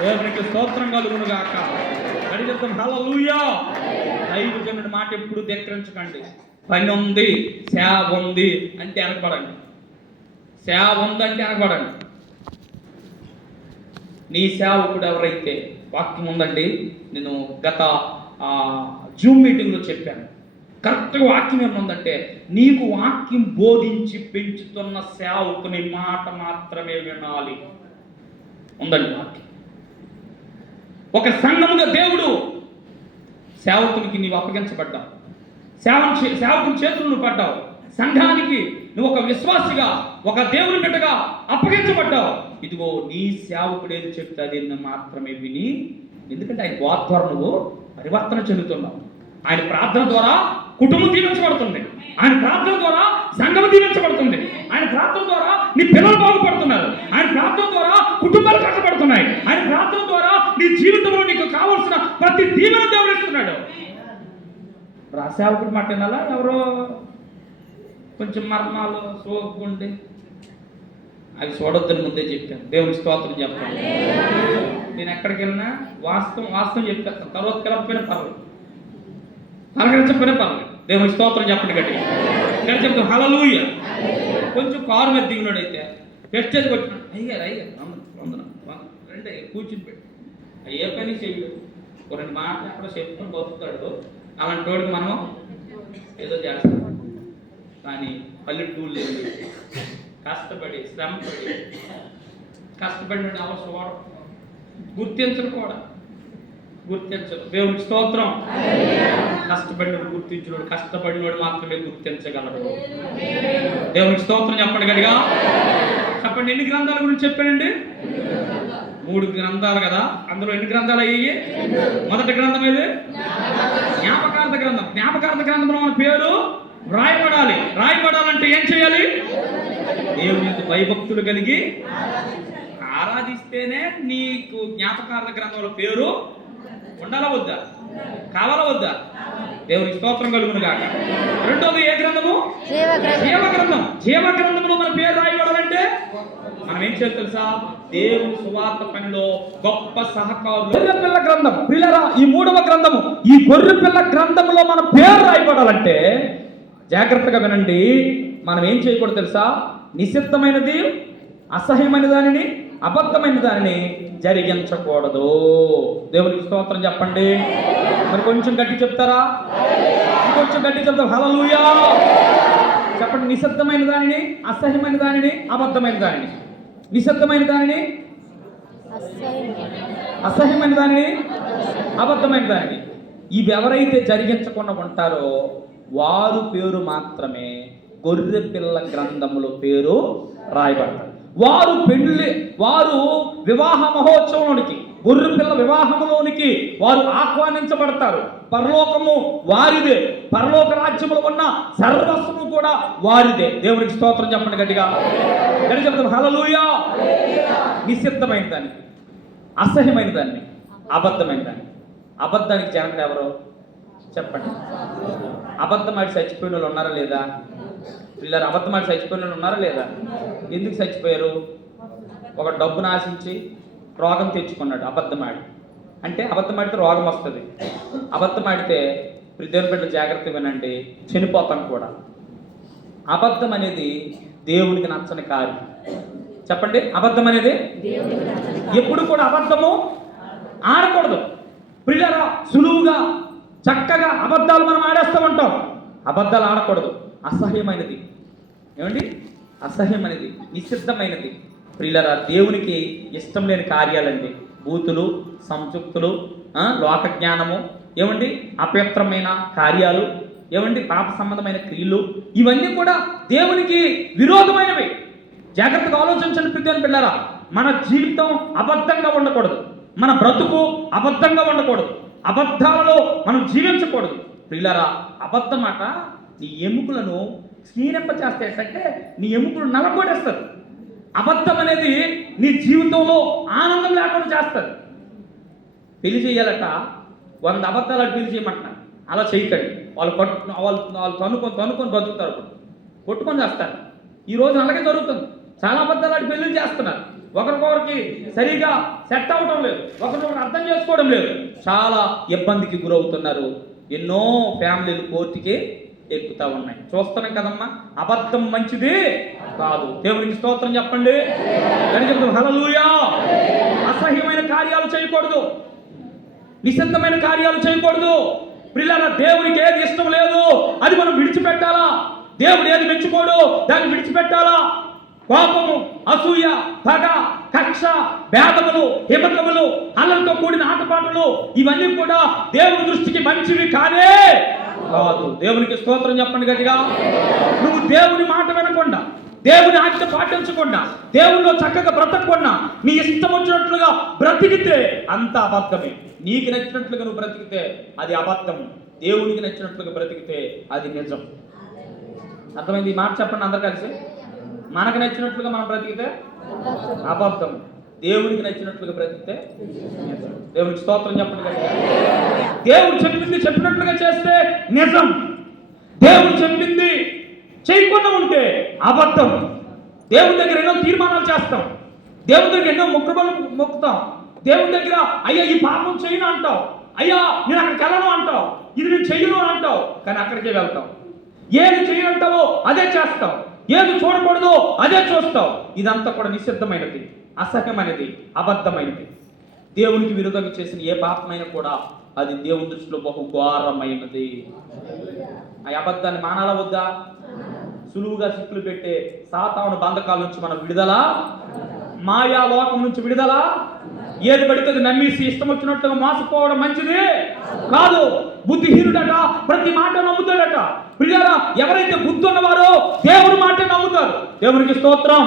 దేవునికి స్తోత్రం కలుగును గాక అడిగిద్దాం ఐదు దైవజనుడి మాట ఎప్పుడు ధిక్కరించకండి. పని ఉంది సేవ ఉంది అంటే ఎనకపడండి సేవ ఉందంటే ఎనకపడండి నీ సేవకుడు ఎవరైతే వాక్యం ఉందండి నేను గత జూమ్ మీటింగ్లో చెప్పాను. కరెక్ట్గా వాక్యం ఏముందంటే నీకు వాక్యం బోధించి పెంచుతున్న సేవకుని మాట మాత్రమే వినాలి. ఉందండి వాక్యం. ఒక సంఘముగా దేవుడు సేవకునికి నీవు అప్పగించబడ్డావు. సేవ సేవకుని చేతులు నువ్వు పడ్డావు. సంఘానికి నువ్వు ఒక విశ్వాసిగా ఒక దేవుని బిడ్డగా అప్పగించబడ్డావు. ఇదిగో నీ సేవకుడు ఏది చెప్తే అది మాత్రమే విని ఎందుకంటే ఆయన వాక్ ద్వారా నువ్వు పరివర్తన చెందుతున్నావు. ఆయన ప్రార్థన ద్వారా కుటుంబం దీవించబడుతుంది. ఆయన ప్రార్థన ద్వారా సంఘం దీవించబడుతుంది. ఆయన ప్రార్థన ద్వారా నీ పిల్లలు బాగుపడుతున్నారు. ఆయన ప్రార్థన ద్వారా కుటుంబాలు కట్టబడుతున్నాయి. ఆయన ప్రార్థన ద్వారా నీ జీవితంలో నీకు కావలసిన ప్రతి దీవెన దేవుడు ఇస్తున్నాడు రాసేవకుడు మాట వినాలా? ఎవరో కొంచెం మర్మాలు సోకుండి అవి చూడొద్దని ముందే చెప్పాను. దేవుని స్తోత్రం చెప్పాను నేను ఎక్కడికి వెళ్ళినా వాస్తవం వాస్తవం చెప్పేస్తాను తర్వాత కలపపోయినా పర్లేదు తలకరించకపోయినా పర్లేదు దేవుని స్తోత్రం చెప్పండి గట్టి ఇక్కడ చెప్తాను హలలుయ కొంచెం కారు మీద దిగినాడు అయితే టెస్ట్ చేసి వచ్చినాడు అయ్యారు అయ్యారు వందన రండి అయ్యారు కూర్చుని పెట్టి. అయ్యే పని చెయ్యడు రెండు మాటలు అక్కడ చెప్పుకుని బతుకుతాడు. అలాంటి వాడికి మనం ఏదో చేస్తాం. కానీ పల్లెటూరు లేదు. కష్టపడి శ్రమపడి కష్టపడిన ఎవరు చూడరు. గుర్తించరు కూడా. గుర్తించరు. దేవునికి స్తోత్రం. కష్టపడినోడు గుర్తించినోడు కష్టపడినోడు మాత్రమే గుర్తించగలడు. దేవునికి స్తోత్రం చెప్పండి గడిగా చెప్పండి ఎన్ని గ్రంథాల గురించి చెప్పాడండి? మూడు గ్రంథాలు కదా? అందులో ఎన్ని గ్రంథాలు అయ్యాయి? మొదటి గ్రంథం ఏది? జ్ఞాపకార్థ గ్రంథం. జ్ఞాపకార్థ గ్రంథంలో మన పేరు రాయబడాలి. రాయబడాలంటే ఏం చేయాలి? దేవుని భయభక్తులు కలిగి ఆరాధిస్తేనే నీకు జ్ఞాపకార్థ గ్రంథంలో పేరు ఉండాలా వద్దా? కావాలా వద్దా? దేవుని స్తోత్రం కలుగును కాక రెండోది ఏ గ్రంథము? జీవ గ్రంథం. జీవ గ్రంథంలో మన పేరు అంటే మనం ఏం చేయాలి తెలుసా? దేవుని సువార్త పనిలో గొప్ప సహకారులు. గొర్రె పిల్ల గ్రంథం. పిల్లరా ఈ మూడవ గ్రంథము. ఈ గొర్రె పిల్ల గ్రంథంలో మన పేరు రాయబడాలంటే జాగ్రత్తగా వినండి. మనం ఏం చేయకూడదు తెలుసా? నిషిద్ధమైనది అసహ్యమైన దానిని అబద్ధమైన దానిని జరిగించకూడదు. దేవునికి స్తోత్రం చెప్పండి. మరి కొంచెం గట్టి చెప్తారా? కొంచెం గట్టి చెప్తారు హలో చెప్పండి నిశ్శబ్దమైన దానిని అసహ్యమైన దానిని అబద్ధమైన దానిని. నిశ్శబ్దమైన దానిని అసహ్యమైన దానిని అబద్ధమైన దానిని. ఇవి ఎవరైతే జరిగించకుండా ఉంటారో వారు పేరు మాత్రమే గొర్రె పిల్ల గ్రంథములో పేరు రాయబడతారు వారు పెళ్ళి వారు వివాహ మహోత్సవంలోనికి గొర్రె పిల్ల వివాహములోనికి వారు ఆహ్వానించబడతారు. పరలోకము వారిదే. పరలోక రాజ్యములో ఉన్న సర్వస్వము కూడా వారిదే. దేవునికి స్తోత్రం చెప్పండి గట్టిగా. గడి చెప్తాం హలలుయా నిషిద్ధమైన దాన్ని. అసహ్యమైన దాన్ని. అబద్ధమైన దాన్ని. అబద్ధానికి జనం ఎవరు? చెప్పండి. అబద్ధం ఆడి చచ్చిపోయిన వాళ్ళు ఉన్నారా లేదా? వీళ్ళారు అబద్ధం ఆడి చచ్చిపోయిన వాళ్ళు ఉన్నారా లేదా? ఎందుకు చచ్చిపోయారు? ఒక డబ్బును ఆశించి రోగం తెచ్చుకున్నాడు అబద్ధం ఆడి. అంటే అబద్ధం ఆడితే రోగం వస్తుంది. అబద్ధం ఆడితే బిడ్డ జాగ్రత్త వినండి చనిపోతాం కూడా. అబద్ధం అనేది దేవునికి నచ్చని కార్యం. చెప్పండి అబద్ధం అనేది ఎప్పుడు కూడా అబద్ధము ఆడకూడదు. పిల్లల సులువుగా చక్కగా అబద్ధాలు మనం ఆడేస్తూ ఉంటాం. అబద్ధాలు ఆడకూడదు. అసహ్యమైనది. ఏమండి? అసహ్యమైనది. నిషిద్ధమైనది ప్రియులరా దేవునికి ఇష్టం లేని కార్యాలండి. బూతులు సంయుక్తులు లోక జ్ఞానము ఏమండి? అపవిత్రమైన కార్యాలు ఏమండి? పాప సంబంధమైన క్రియలు ఇవన్నీ కూడా దేవునికి విరోధమైనవి. జాగ్రత్తగా ఆలోచించండి ప్రతిని పిల్లరా మన జీవితం అబద్ధంగా ఉండకూడదు. మన బ్రతుకు అబద్ధంగా ఉండకూడదు. అబద్ధాలలో మనం జీవించకూడదు. పిల్లరా అబద్ధమాట నీ ఎముకలను క్షీణింప చేస్తే నీ ఎముకలు నలగొడేస్తుంది అబద్ధం అనేది నీ జీవితంలో ఆనందం లేకుండా చేస్తుంది. పెళ్ళి చేయాలట వంద అబద్ధాలు అటు పెళ్ళి చేయమంటున్నారు అలా చేయకండి. వాళ్ళు కొట్టు వాళ్ళు వాళ్ళు తనుకొని తనుకొని బతుకుతారు కొట్టుకొని చేస్తారు. ఈరోజు అలాగే జరుగుతుంది. చాలా అబద్ధాలు అటు పెళ్ళి చేస్తున్నారు. ఒకరికొకరికి సరిగా సెట్ అవ్వడం లేదు. ఒకరికొకరు అర్థం చేసుకోవడం లేదు. చాలా ఇబ్బందికి గురవుతున్నారు. ఎన్నో ఫ్యామిలీలు కోర్టుకి ఎక్కుతా ఉన్నాయి. చూస్తున్నాం కదమ్మా? అబద్ధం మంచిది కాదు. దేవునికి స్తోత్రం చెప్పండి. అని చెప్తాం హల్లెలూయా. అసహ్యమైన కార్యాలు చేయకూడదు. నిశ్శబ్దమైన కార్యాలు చేయకూడదు. పిల్లల దేవునికి ఏది ఇష్టం లేదు అది మనం విడిచిపెట్టాలా? దేవుడు ఏది మెచ్చుకోడు దాన్ని విడిచిపెట్టాలా? కోపము అసూయ పగ కక్ష భేదములు హిమతములు అల్లరితో కూడిన ఆటపాటలు ఇవన్నీ కూడా దేవుని దృష్టికి మంచివి కాదే. కాదు దేవునికి స్తోత్రం చెప్పండి గట్టిగా. నువ్వు దేవుని మాట వినకుండా దేవుని ఆజ్ఞ పాటించకుండా దేవుల్లో చక్కగా బ్రతకకుండా నీ ఇష్టం వచ్చినట్లుగా బ్రతికితే అంత అబద్ధమే. నీకు నచ్చినట్లుగా నువ్వు బ్రతికితే అది అబద్ధం దేవునికి నచ్చినట్లుగా బ్రతికితే అది నిజం. అర్థమైంది? ఈ మాట చెప్పండి అందరు కలిసి. మనకు నచ్చినట్లుగా మనం బ్రతికితే అబద్ధం. దేవునికి నచ్చినట్లుగా బ్రతికితే? దేవునికి స్తోత్రం చెప్పండి దేవుడు చెప్పింది చెప్పినట్లుగా చేస్తే నిజం. దేవుడు చెప్పింది చేయకుండా ఉంటే అబద్ధం. దేవుని దగ్గర ఎన్నో తీర్మానాలు చేస్తాం. దేవుని దగ్గర ఎన్నో ముక్కుబలు మొక్కుతాం. దేవుని దగ్గర అయ్యా ఈ పాపం చేయను అంటావు. అయ్యా నేను అక్కడికి వెళ్ళను అంటావు. ఇది నేను చెయ్యను అని అంటావు. కానీ అక్కడికే వెళ్తావు. ఏది చేయంటావో అదే చేస్తావు. ఏది చూడకూడదో అదే చూస్తావు. ఇదంతా కూడా నిషిద్ధమైనది. అసహ్యమైనది అబద్ధమైనది. దేవునికి విరుద్ధంగా చేసిన ఏ పాపమైనా కూడా అది దేవుని దృష్టిలో బహు ఘోరమైనది ఆ అబద్ధాన్ని మానాల వద్దా? సులువుగా చిక్కులు పెట్టే సాతాను బంధకాల నుంచి మనం విడుదల? మాయా లోకం నుంచి విడుదల? ఏది పడితే అది నమ్మేసి ఇష్టం వచ్చినట్టుగా మోసపోవడం మంచిది? కాదు. బుద్ధిహీనుడట ప్రతి మాట నమ్ముతాడట. ప్రియారా ఎవరైతే బుద్ధి ఉన్నవారో దేవుని మాట నమ్ముతారు. దేవునికి స్తోత్రం.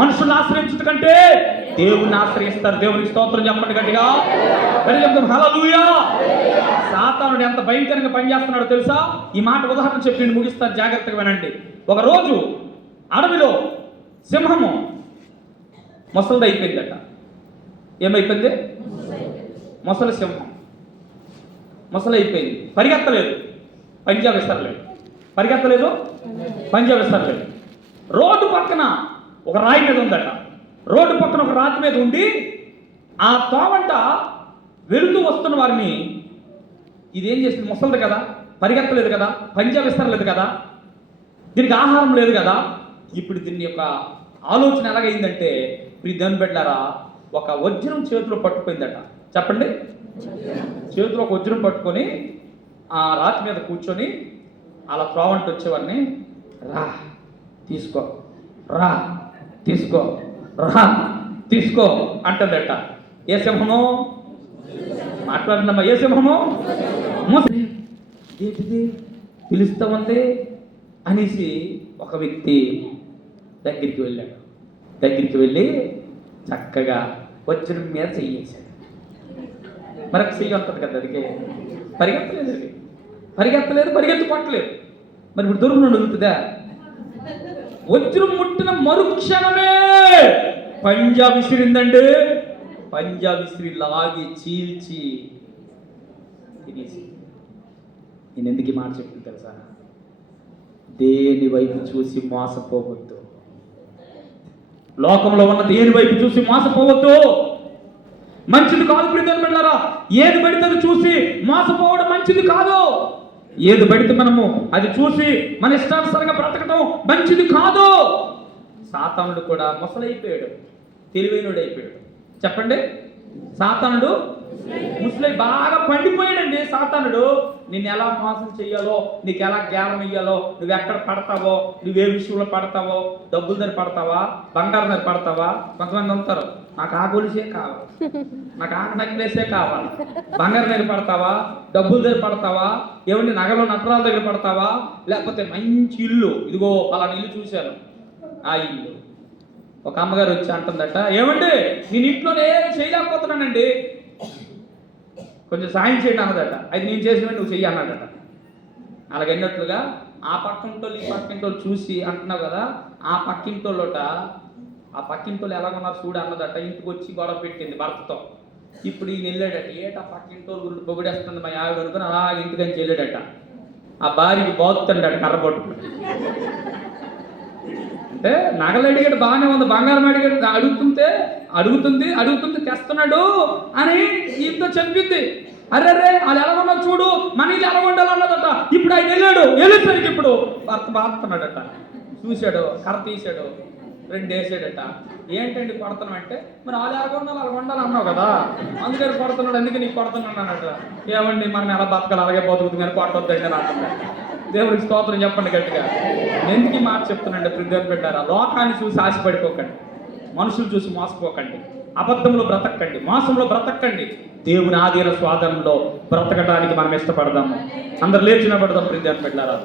మనుషుల్ని ఆశ్రయించుట కంటే దేవుని ఆశ్రయిస్తారు. దేవునికి స్తోత్రం చెప్పండి గట్టిగా. గట్టిగా చెప్తాం హల్లెలూయా! సాతానుడు ఎంత భయంకరంగా పనిచేస్తున్నాడో తెలుసా? ఈ మాట ఉదాహరణ చెప్పి ముగిస్తాను. జాగ్రత్తగా వినండి. ఒక రోజు అడవిలో సింహము ముసలిది అయిపోయిందట. ఏమైపోయింది? మొసలి సింహం. ముసలైపోయింది. పరిగెత్తలేదు. పంజాబ్ ఇస్తారలేదు పరిగెత్తలేదు? పంజాబ్ విసరలేదు రోడ్డు పక్కన ఒక రాయి మీద ఉందట. రోడ్డు పక్కన ఒక రాతి మీద ఉండి ఆ తోవంట వెళుతూ వస్తున్న వారిని ఇదేం చేసింది? ముసలిది కదా? పరిగెత్తలేదు కదా? పంజాబ్ విస్తరలేదు కదా? దీనికి ఆహారం లేదు కదా? ఇప్పుడు దీని యొక్క ఆలోచన ఎలాగైందంటే ప్రీ దాని పెట్టారా ఒక వజ్రం చేతిలో పట్టుకుందట చెప్పండి. చేతిలో ఒక వజ్రం పట్టుకొని ఆ రాతి మీద కూర్చొని అలా త్రోవంటి వచ్చేవాడిని. రా తీసుకో. రా తీసుకో. రా తీసుకో అంటుందట. ఏ సింహము? మాట్లాడినమ్మా ఏ సింహము? ఏంటిది? పిలుస్తా ఉంది అనేసి ఒక వ్యక్తి దగ్గరికి వెళ్ళాడు. దగ్గరికి వెళ్ళి చక్కగా వజ్రం మీద చెయ్యేశాడు. మరొక చెయ్యి ఉంటుంది కదా అదికే. పరిగెత్తలేదు అది. పరిగెత్తలేదు పరిగెత్తుకోవట్లేదు. మరి ఇప్పుడు దూరం నుండి వదులుతుందా వజ్రం ముట్టిన మరుక్షణమే పంజాబ్ విసిరిందండి. పంజాబ్ విసిరి లాగి చీల్చి. తినేసి నేను ఎందుకు మాట చెప్పింది తెలుసా? దేని వైపు చూసి మోసపోవద్దు. లోకంలో ఉన్న దేని వైపు చూసి మోసపోవద్దు? మంచిది కాదు ప్రీతం బిడ్డారా ఏది పడితే అది చూసి మోసపోవడం మంచిది కాదు. ఏది పడితే మనము అది చూసి మన ఇష్టానుసారంగా బ్రతకడం మంచిది కాదు. సాతానుడు కూడా ముసలైపోయాడు. తెలివైనడు అయిపోయాడు చెప్పండి. సాతానుడు ముసలై బాగా పండిపోయాడండి సాతానుడు. నిన్ను ఎలా మోసం చెయ్యాలో నీకు ఎలా జ్ఞానం ఇయ్యాలో నువ్వు ఎక్కడ పడతావో నువ్వు ఏ విషయంలో పడతావో డబ్బుల దగ్గర పడతావా బంగారం దగ్గర పడతావా? కొంతమంది ఉంటారు. నాకు ఆ గొలుసే కావాలి. నాకు ఆ నెక్లెసే కావాలి. బంగారం దగ్గర పడతావా? డబ్బుల దగ్గర పడతావా? ఏమండి నగలు నటరాల దగ్గర పడతావా? లేకపోతే మంచి ఇల్లు. ఇదిగో పలానా ఇల్లు చూశాను. ఆ ఇల్లు. ఒక అమ్మగారు వచ్చి అంటుందట ఏమండి నేను ఇంట్లోనే చేయలేకపోతున్నానండి. కొంచెం సాయం చేయండి అన్నదట. అది నేను చేసిన నువ్వు చెయ్యి అన్నాడట అలాగన్నట్లుగా ఆ పక్కింటోళ్ళు ఈ పక్కింటోళ్ళు చూసి అంటున్నావు కదా ఆ పక్కింటోళ్ళట ఆ పక్కింటోళ్ళు ఎలాగున్నారు చూడు అన్నదట ఇంటికి వచ్చి గొడవ పెట్టింది భర్తతో. ఇప్పుడు ఈయన వెళ్ళాడట ఏటా పక్కింటోళ్ళ గురించి పొగిడేస్తుంది మా ఆవిడ అనుకుని అలా ఇంటికి వెళ్ళాడట ఆ భార్యకి బాగుతుండట కర్రబొట్టు. అంటే నగలు అడిగాడు బాగానే ఉంది బంగారం అడిగాడు అడుగుతుంటే అడుగుతుంది అడుగుతుంది తెస్తున్నాడు అని ఈతో చెప్పింది. అరే అరే వాళ్ళు ఎలా ఉన్నారు చూడు మన ఇల్లు ఎలా ఉండాలన్నదట ఇప్పుడు ఆయన వెళ్ళాడు వెళ్ళేసరికి ఇప్పుడు. భర్త బాగుతున్నాడట చూశాడు కర్ర తీశాడు. రెండు వేసాడట ఏంటండి కొడతాను అంటే మరి వాళ్ళు ఎలా అలా ఉండాలి అన్నావు కదా. అందుకని కొడుతున్నాడు అందుకే నీకు కొడుతున్నాడు అన్నట్టు ఏమండి మనం ఎలా బతకాలి? అలాగే బతుకుతుంది కానీ కొట్టొద్దండి అని అంటున్నాడు దేవుడికి స్తోత్రం చెప్పండి గట్టిగా. నేను ఎందుకు ఈ మాట చెప్తున్నాండి ప్రిద్యం పెట్టారా లోకాన్ని చూసి ఆశపడిపోకండి. మనుషులు చూసి మోసపోకండి. అబద్ధంలో బ్రతకండి. మోసంలో బ్రతకండి. దేవుని ఆధీన స్వాధంలో బ్రతకడానికి మనం ఇష్టపడదాము. అందరు లేచిన పడదాం ప్రిద్యం పెట్టారా